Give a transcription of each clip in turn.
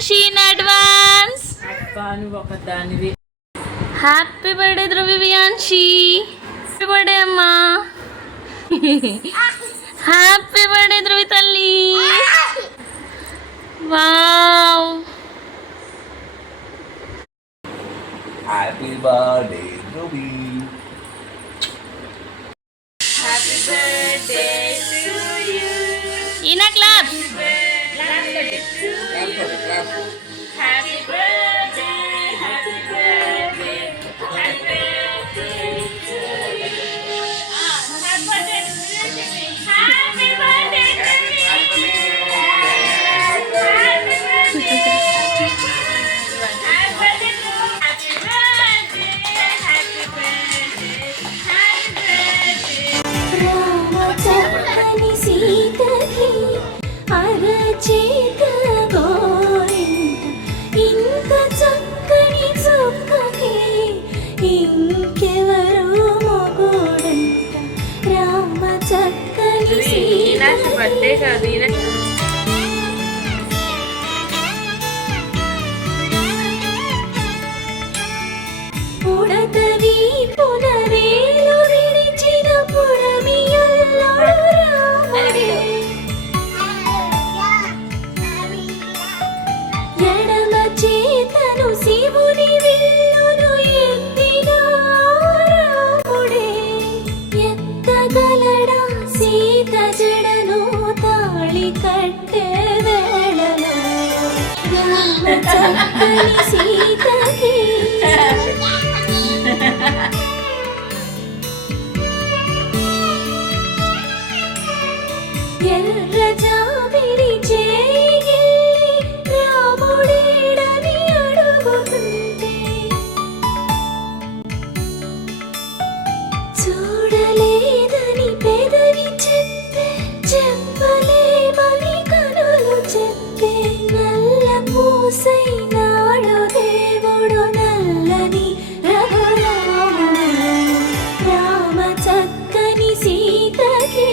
వివియాన్షి in advance. Happy birthday Dhruvi Vivianshi. Happy birthday అమ్మా. Happy birthday Dhruvi తల్లి. వావ్. Happy birthday Dhruvi. Happy birthday to you. In a clap. Happy birthday. Happy birthday. Happy birthday to you. Happy birthday to you. Happy birthday to you. అరచేత గోరింట ఇంత చక్కని చుక్కకి ఇంకెవరు మొగుడంట. రామ చక్కని birthday కాదు. పుడతవి పునవేలు విడిచిన పుడమియల్లో రాముడే. ఎడమ చేతను శివుని విల్లును ఎత్తిన రాముడే. ఎత్తగలడా సీత జడను తాళి కట్టే వేళలో. రామ చక్కని సీతకి ఎర్ర జాబిలి చేయి రాముడేడని అడుగుతుంటే చూడలేదని పెదవి చెప్పే చెప్పలేమని కనులు చెప్పే. నల్ల పూసైనాడు దేవుడు నల్లని రఘురాముడు. రామ చక్కని సీతకి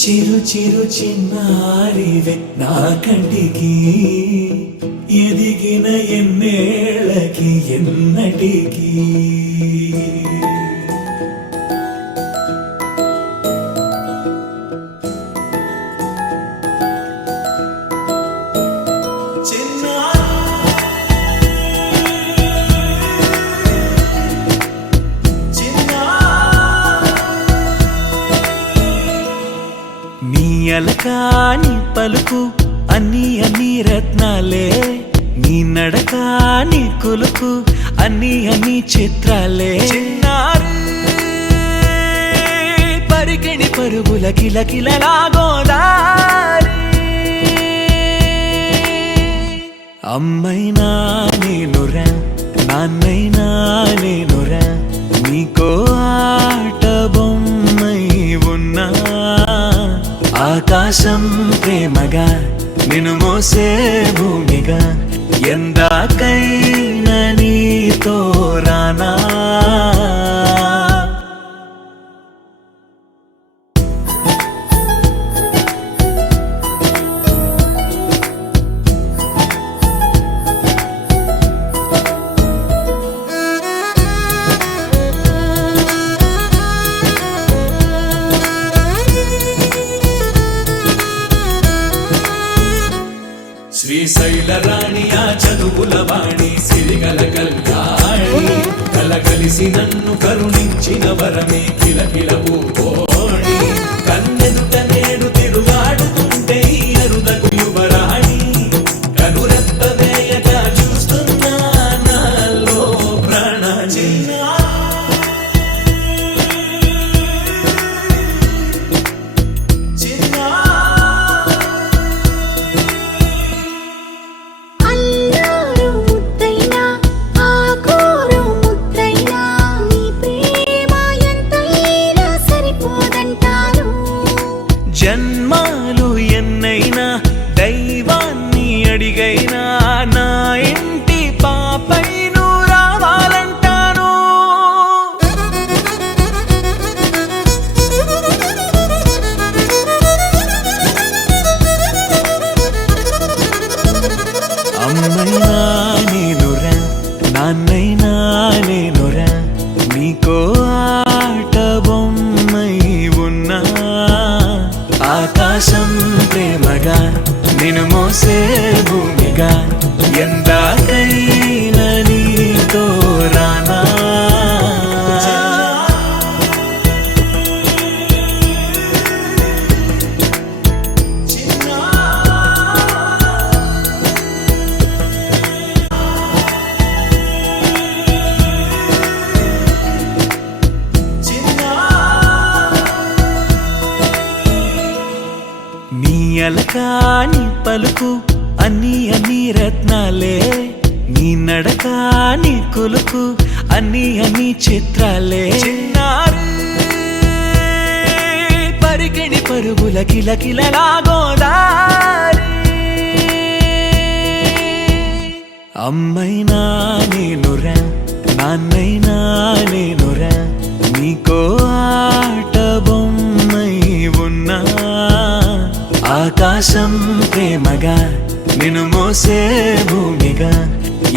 చిరు చిరు చిన్నారివే నా కంటికి ఎదిగిన ఎన్నేళ్ళకి ఎన్నటికి. అలకాని పలుకు అన్ని అన్ని రత్నాలే. నీ నడకాని కులుకు అన్ని అన్ని చిత్రాలే. చిన్నారు పరికిణి పరుగుల కిలకిలలా గోదారి. అమ్మైనా నేనురా నాన్నైనా నేనురా నీకో ఆట బొమ్మై ఉన్నా. ఆకాశం ప్రేమగా నిన్ను మోసే భూమిగా ఎందాకైనా నీతో రానా. శ్రీశైల రాణి ఆ చదువుల వాణి సిరిగల కళ్యాణి. కలగలిసి నన్ను కరుణించిన వరమే కిలకిల పూకోణి. కన్నెదుట నేడు తిరుగాడుతుంటే ఈ అరుదకు యువరాణి. కనురెప్ప వేయగా చూస్తున్నా నాలో ప్రాణ. ముద్దైనా నీ ప్రేమ ఎంతైనా సరిపోదు. నీకో ఆట బొమ్మై ఉన్నా ఆకాశం ప్రేమగా నిన్ను మోసే భూమిగా ఎందాకైనా నీతో రానా నీ అలకా నీ పలుకు అన్ని రత్నాలే నీ నడక నీ కులుకు అన్ని చిత్రాలే చిన్నారు పరికిణి పరుగుల కిలకిలలాగోదారి అమ్మైనా నేనురా నాన్నైనా నేనురా నీకో ఆట బొమ్మై ఉన్నా ఆకాశం ప్రేమగా నిన్ను మోసే భూమిగా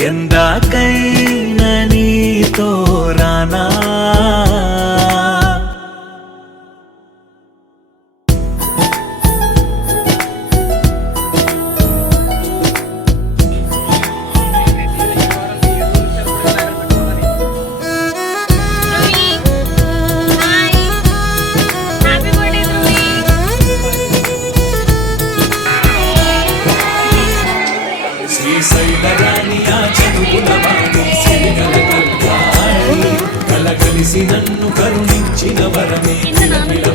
ఎందాకైనా నీతో రానా హ్యాపీ బర్త్డే ధ్రువి. శ్రీశైలరాణి ఆ చదువుల వాణి సిరిగల కళ్యాణి కలగలిసి నన్ను కరుణించిన వరమే కిలకిల